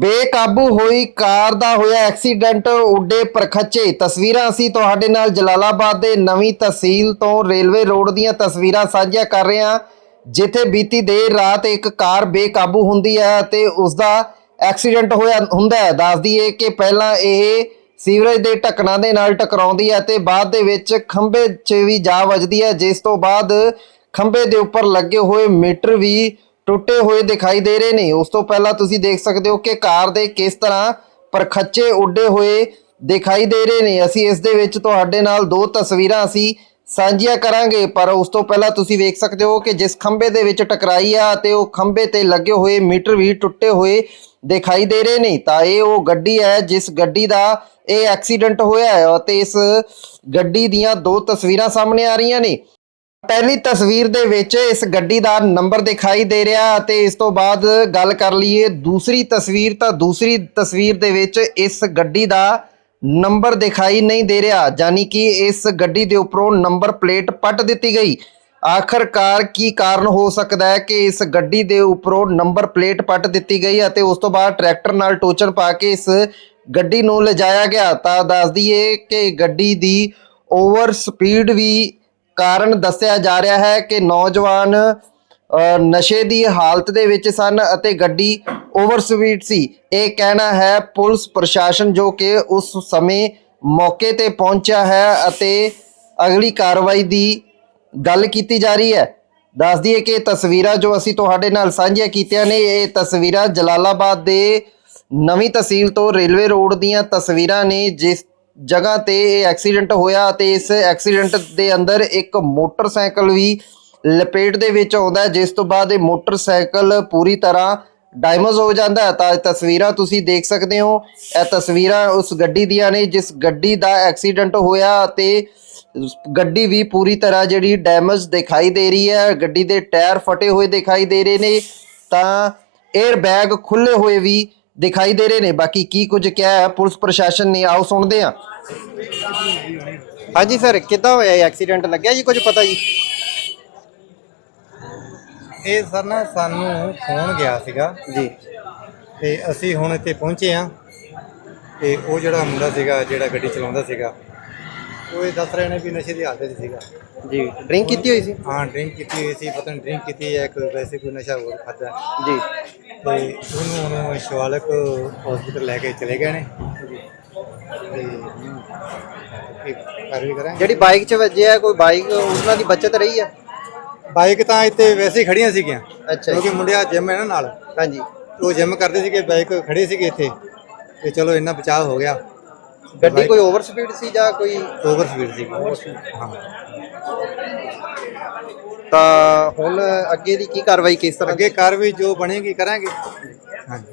ਬੇਕਾਬੂ ਹੋਈ ਕਾਰ ਦਾ ਹੋਇਆ ਐਕਸੀਡੈਂਟ, ਉੱਡੇ ਪਰਖੱਚੇ। ਤਸਵੀਰਾਂ ਅਸੀਂ ਤੁਹਾਡੇ ਨਾਲ ਜਲਾਲਾਬਾਦ ਦੇ ਨਵੀਂ ਤਹਿਸੀਲ ਤੋਂ ਰੇਲਵੇ ਰੋਡ ਦੀਆਂ ਤਸਵੀਰਾਂ ਸਾਂਝੀਆਂ ਕਰ ਰਹੇ ਹਾਂ, ਜਿੱਥੇ ਬੀਤੀ ਦੇਰ ਰਾਤ ਇੱਕ ਕਾਰ ਬੇਕਾਬੂ ਹੁੰਦੀ ਹੈ ਅਤੇ ਉਸ ਦਾ ਐਕਸੀਡੈਂਟ ਹੋਇਆ, ਹੁੰਦਾ ਹੈ। ਦੱਸ ਦਈਏ ਕਿ ਪਹਿਲਾਂ ਇਹ ਸੀਵਰੇਜ ਦੇ ਢੱਕਣਾਂ ਦੇ ਨਾਲ ਟਕਰਾਉਂਦੀ ਹੈ ਤੇ ਬਾਅਦ ਦੇ ਵਿੱਚ ਖੰਭੇ 'ਚ ਵੀ ਜਾ ਵੱਜਦੀ ਹੈ, ਜਿਸ ਤੋਂ ਬਾਅਦ ਖੰਭੇ ਦੇ ਉੱਪਰ ਲੱਗੇ ਹੋਏ ਮੀਟਰ ਵੀ ਟੁੱਟੇ ਹੋਏ ਦਿਖਾਈ ਦੇ ਰਹੇ ਨੇ। ਉਸ ਤੋਂ ਪਹਿਲਾਂ ਤੁਸੀਂ ਦੇਖ ਸਕਦੇ ਹੋ ਕਿ ਕਾਰ ਦੇ ਕਿਸ ਤਰ੍ਹਾਂ ਪਰਖੱਚੇ ਉੱਡੇ ਹੋਏ ਦਿਖਾਈ ਦੇ ਰਹੇ ਨੇ। ਅਸੀਂ ਇਸ ਦੇ ਵਿੱਚ ਤੁਹਾਡੇ ਨਾਲ ਦੋ ਤਸਵੀਰਾਂ ਅਸੀਂ ਸਾਂਝੀਆਂ ਕਰਾਂਗੇ, ਪਰ ਉਸ ਤੋਂ ਪਹਿਲਾਂ ਤੁਸੀਂ ਵੇਖ ਸਕਦੇ ਹੋ ਕਿ ਜਿਸ ਖੰਭੇ ਦੇ ਵਿੱਚ ਟਕਰਾਈ ਆ ਤੇ ਉਹ ਖੰਭੇ ਤੇ ਲੱਗੇ ਹੋਏ ਮੀਟਰ ਵੀ ਟੁੱਟੇ ਹੋਏ ਦਿਖਾਈ ਦੇ ਰਹੇ ਨੇ। ਤਾਂ ਇਹ ਉਹ ਗੱਡੀ ਹੈ ਜਿਸ ਗੱਡੀ ਦਾ ਇਹ ਐਕਸੀਡੈਂਟ ਹੋਇਆ ਹੈ ਅਤੇ ਇਸ ਗੱਡੀ ਦੀਆਂ ਦੋ ਤਸਵੀਰਾਂ ਸਾਹਮਣੇ ਆ ਰਹੀਆਂ ਨੇ। ਪਹਿਲੀ ਤਸਵੀਰ ਦੇ ਵਿੱਚ ਇਸ ਗੱਡੀ ਦਾ ਨੰਬਰ ਦਿਖਾਈ ਦੇ ਰਿਹਾ ਅਤੇ ਇਸ ਤੋਂ ਬਾਅਦ ਗੱਲ ਕਰ ਲਈਏ ਦੂਸਰੀ ਤਸਵੀਰ ਤਾਂ ਦੂਸਰੀ ਤਸਵੀਰ ਦੇ ਵਿੱਚ ਇਸ ਗੱਡੀ ਦਾ ਨੰਬਰ ਦਿਖਾਈ ਨਹੀਂ ਦੇ ਰਿਹਾ ਯਾਨੀ ਕਿ ਇਸ ਗੱਡੀ ਦੇ ਉੱਪਰੋਂ ਨੰਬਰ ਪਲੇਟ ਪੱਟ ਦਿੱਤੀ ਗਈ। ਆਖਰਕਾਰ ਕੀ ਕਾਰਨ ਹੋ ਸਕਦਾ ਹੈ ਕਿ ਇਸ ਗੱਡੀ ਦੇ ਉੱਪਰੋਂ ਨੰਬਰ ਪਲੇਟ ਪੱਟ ਦਿੱਤੀ ਗਈ ਅਤੇ ਉਸ ਤੋਂ ਬਾਅਦ ਟਰੈਕਟਰ ਨਾਲ ਟੋਚਨ ਪਾ ਕੇ ਇਸ ਗੱਡੀ ਨੂੰ ਲਿਜਾਇਆ ਗਿਆ? ਤਾਂ ਦੱਸ ਦਈਏ ਕਿ ਗੱਡੀ ਦੀ ਓਵਰ ਸਪੀਡ ਵੀ ਕਾਰਨ ਦੱਸਿਆ ਜਾ ਰਿਹਾ ਹੈ ਕਿ ਨੌਜਵਾਨ ਨਸ਼ੇ ਦੀ ਹਾਲਤ ਦੇ ਵਿੱਚ ਸਨ ਅਤੇ ਗੱਡੀ ਓਵਰ ਸਪੀਡ ਸੀ। ਇਹ ਕਹਿਣਾ ਹੈ ਪੁਲਿਸ ਪ੍ਰਸ਼ਾਸਨ ਜੋ ਕਿ ਉਸ ਸਮੇਂ ਮੌਕੇ ਤੇ ਪਹੁੰਚਿਆ ਹੈ ਅਤੇ ਅਗਲੀ ਕਾਰਵਾਈ ਦੀ ਗੱਲ ਕੀਤੀ ਜਾ ਰਹੀ ਹੈ। ਦੱਸ ਦਈਏ ਕਿ ਇਹ ਤਸਵੀਰਾਂ ਜੋ ਅਸੀਂ ਤੁਹਾਡੇ ਨਾਲ ਸਾਂਝੀਆਂ ਕੀਤੀਆਂ ਨੇ, ਇਹ ਤਸਵੀਰਾਂ ਜਲਾਲਾਬਾਦ ਦੇ ਨਵੀਂ ਤਹਿਸੀਲ ਤੋਂ ਰੇਲਵੇ ਰੋਡ ਦੀਆਂ ਤਸਵੀਰਾਂ ਨੇ, ਜਿਸ ਜਗ੍ਹਾ ਤੇ ਇਹ ਐਕਸੀਡੈਂਟ ਹੋਇਆ ਤੇ ਇਸ ਐਕਸੀਡੈਂਟ ਦੇ ਅੰਦਰ ਇੱਕ ਮੋਟਰਸਾਈਕਲ ਵੀ ਲਪੇਟ ਦੇ ਵਿੱਚ ਆਉਂਦਾ ਜਿਸ ਤੋਂ ਬਾਅਦ ਇਹ ਮੋਟਰਸਾਈਕਲ ਪੂਰੀ ਤਰ੍ਹਾਂ ਡੈਮੇਜ ਹੋ ਜਾਂਦਾ ਹੈ। ਤਾਂ ਤਸਵੀਰਾਂ ਤੁਸੀਂ ਦੇਖ ਸਕਦੇ ਹੋ। ਇਹ ਤਸਵੀਰਾਂ ਉਸ ਗੱਡੀ ਦੀਆਂ ਨੇ, ਜਿਸ ਗੱਡੀ ਦਾ ਐਕਸੀਡੈਂਟ ਹੋਇਆ ਤੇ ਗੱਡੀ ਵੀ ਪੂਰੀ ਤਰ੍ਹਾਂ ਜਿਹੜੀ ਡੈਮੇਜ ਦਿਖਾਈ ਦੇ ਰਹੀ ਹੈ। ਗੱਡੀ ਦੇ ਟਾਇਰ ਫਟੇ ਹੋਏ ਦਿਖਾਈ ਦੇ ਰਹੇ ਨੇ। ਤਾਂ 에ਅਰ ਬੈਗ ਖੁੱਲੇ ਹੋਏ ਵੀ ਦਿਖਾਈ ਦੇ ਰਹੇ ਨੇ। ਬਾਕੀ ਕੀ ਕੁਝ ਕਿਹਾ ਹੈ ਪੁਲਿਸ ਪ੍ਰਸ਼ਾਸਨ ਨੇ ਆਓ ਸੁਣਦੇ ਹਾਂ। ਹਾਂਜੀ ਸਰ ਕਿੱਦਾਂ ਹੋਇਆ ਇਹ ਐਕਸੀਡੈਂਟ ਲੱਗਿਆ ਜੀ ਕੁਝ ਪਤਾ ਜੀ? ਇਹ ਸਰ ਨਾ ਸਾਨੂੰ ਫੋਨ ਗਿਆ ਸੀਗਾ। ਜੀ। ਤੇ ਅਸੀਂ ਹੁਣ ਇੱਥੇ ਪਹੁੰਚੇ ਆ ਤੇ ਉਹ ਜਿਹੜਾ ਮੁੰਡਾ ਸੀਗਾ ਜਿਹੜਾ ਗੱਡੀ ਚਲਾਉਂਦਾ ਸੀਗਾ ਉਹ ਇਹ ਦੱਸ ਰਹੇ ਨੇ ਵੀ ਨਸ਼ੇ ਦੀ ਹਾਲਤ 'ਚ ਸੀਗਾ। ਜੀ। ਡਰਿੰਕ ਕੀਤੀ ਹੋਈ ਸੀ? ਹਾਂ ਡਰਿੰਕ ਕੀਤੀ ਹੋਈ ਸੀ ਪਤਾ ਨਹੀਂ ਡਰਿੰਕ ਕੀਤੀ ਹੈ ਕੋਈ ਵੈਸੇ ਕੋਈ ਨਸ਼ਾ ਹੋਰ ਖਾਦਾ ਜੀ। ਤੇ ਉਹਨੂੰ ਹੁਣ ਸ਼ਿਵਾਲਕ ਹਸਪੀਟਲ ਲੈ ਕੇ ਚਲੇ ਗਏ ਨੇ। ਤੇ ਕੀ ਕਾਰਵਾਈ ਕਰਾਂਗੇ। ਜਿਹੜੀ ਬਾਈਕ 'ਚ ਵੱਜਿਆ ਕੋਈ ਬਾਈਕ ਉਹਨਾਂ ਦੀ ਬਚਤ ਰਹੀ ਹੈ ਬਾਈਕ ਤਾਂ ਇੱਥੇ ਵੈਸੇ ਹੀ ਖੜੀਆਂ ਸੀਗੀਆਂ। ਅੱਛਾ ਜੀ। ਕਿਉਂਕਿ ਮੁੰਡਿਆ ਜਿਮ ਹੈ ਨਾ ਨਾਲ। ਹਾਂਜੀ। ਉਹ ਜਿਮ ਕਰਦੇ ਸੀਗੇ ਬਾਈਕ ਖੜੀ ਸੀਗੀ ਇੱਥੇ। ਤੇ ਚਲੋ ਇੰਨਾ ਬਚਾਅ ਹੋ ਗਿਆ। ਗੱਡੀ ਕੋਈ ਓਵਰ ਸਪੀਡ ਸੀ ਜਾਂ ਕੋਈ ਓਵਰ ਸਪੀਡ ਸੀ ਹਾਂ। ਤਾਂ ਹੁਣ ਅੱਗੇ ਦੀ ਕੀ ਕਾਰਵਾਈ ਕਿਸ ਤਰ੍ਹਾਂ ਅੱਗੇ ਕਾਰਵਾਈ ਜੋ ਬਣੇਗੀ ਕਰਾਂਗੇ। ਹਾਂਜੀ।